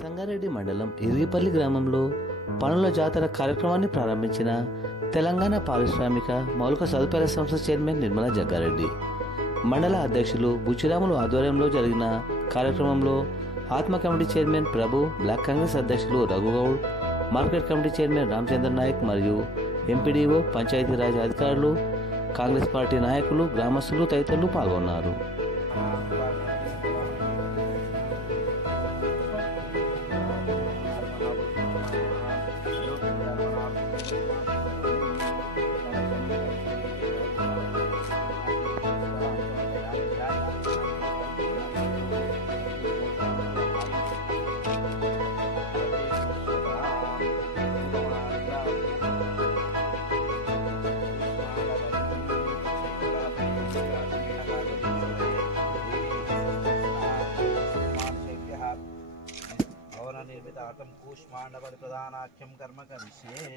సంగారెడ్డి మండలం ఇరిగిపల్లి గ్రామంలో పనుల జాతర కార్యక్రమాన్ని ప్రారంభించిన తెలంగాణ పారిశ్రామిక మౌలిక సదుపాయాల సంస్థ చైర్మన్ నిర్మలా జగ్గారెడ్డి, మండల అధ్యక్షులు బుచ్చిరాములు ఆధ్వర్యంలో జరిగిన కార్యక్రమంలో ఆత్మ కమిటీ చైర్మన్ ప్రభు, బ్లాక్ కాంగ్రెస్ అధ్యక్షులు Raghu Goud, market committee chairman Ramachandra Naik మరియు ఎంపీడీఓ, పంచాయతీరాజ్ అధికారులు, కాంగ్రెస్ పార్టీ నాయకులు, గ్రామస్తులు తదితరులు పాల్గొన్నారు. निर्मितार्थं कूष्माण्डवत् प्रदानाख्यं कर्म करिष्ये।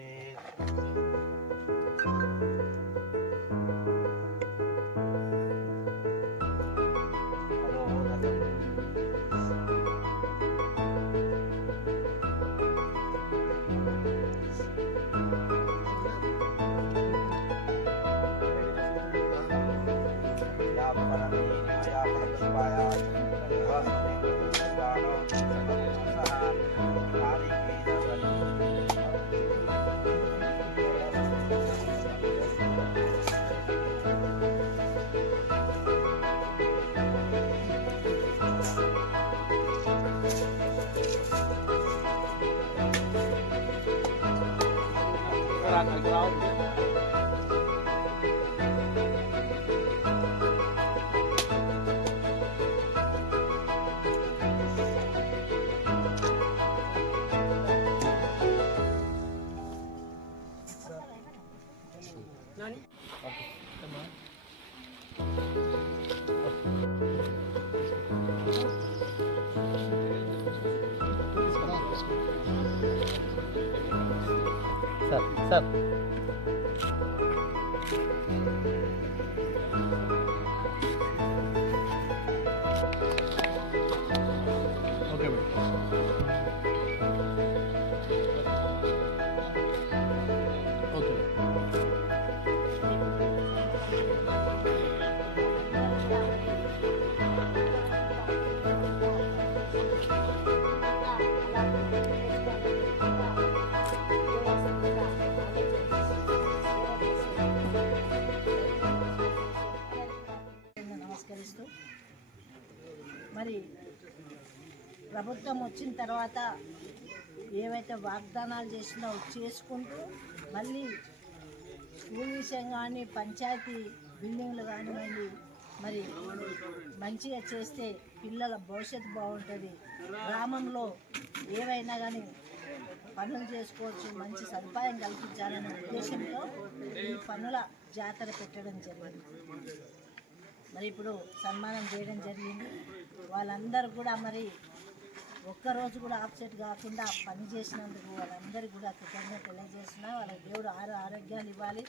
Sir. Okay. Okay. మరి ప్రభుత్వం వచ్చిన తర్వాత ఏవైతే వాగ్దానాలు చేసినా చేసుకుంటూ మళ్ళీ స్కూల్ విషయం కానీ పంచాయతీ బిల్డింగ్లు కానివ్వండి మరి మంచిగా చేస్తే పిల్లల భవిష్యత్తు బాగుంటుంది, గ్రామంలో ఏవైనా కానీ పనులు చేసుకోవచ్చు, మంచి సదుపాయం కల్పించాలనే ఉద్దేశంతో ఈ పనుల జాతర పెట్టడం జరిగింది. మరి ఇప్పుడు సన్మానం చేయడం జరిగింది. వాళ్ళందరూ కూడా మరి ఒక్కరోజు కూడా ఆప్సెట్ కాకుండా పని చేసినందుకు వాళ్ళందరికీ కూడా కృతజ్ఞత తెలియజేస్తున్నా. వాళ్ళకి దేవుడు ఆరోగ్యాలు ఇవ్వాలి,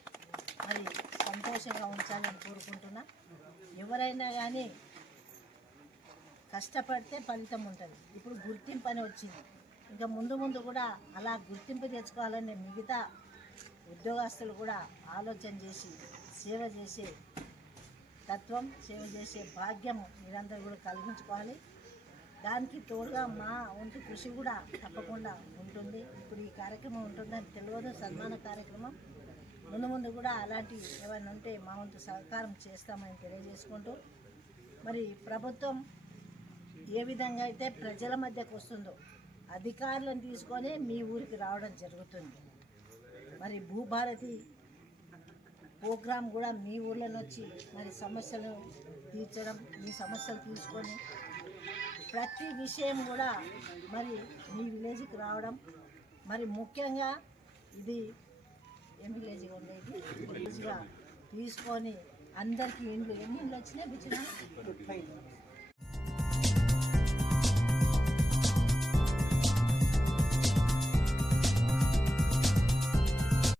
మరి సంతోషంగా ఉంచాలని కోరుకుంటున్నా. ఎవరైనా కానీ కష్టపడితే ఫలితం ఉంటుంది. ఇప్పుడు గుర్తింపు అని వచ్చింది, ఇంకా ముందు ముందు కూడా అలా గుర్తింపు తెచ్చుకోవాలని మిగతా ఉద్యోగస్తులు కూడా ఆలోచన చేసి సేవ చేసే తత్వం, సేవ చేసే భాగ్యం మీరందరూ కూడా కలిగించుకోవాలి. దానికి తోడుగా మా వంతు కృషి కూడా తప్పకుండా ఉంటుంది. ఇప్పుడు ఈ కార్యక్రమం ఉంటుందని తెలియదు, సన్మాన కార్యక్రమం. ముందు ముందు కూడా అలాంటి ఏమైనా ఉంటే మా వంతు సహకారం చేస్తామని తెలియజేసుకుంటూ, మరి ప్రభుత్వం ఏ విధంగా అయితే ప్రజల మధ్యకు వస్తుందో అధికారులను తీసుకొని మీ ఊరికి రావడం జరుగుతుంది. మరి భూభారతి ప్రోగ్రాం కూడా మీ ఊర్లోనే వచ్చి మరి సమస్యలు తీర్చడం, మీ సమస్యలు తీసుకొని ప్రతి విషయం కూడా మరి మీ విలేజ్కి రావడం, మరి ముఖ్యంగా ఇది ఏం విలేజ్గా ఉండేది విలేజ్గా తీసుకొని అందరికీ ఎన్ని ఇండ్లు వచ్చినాయి? 30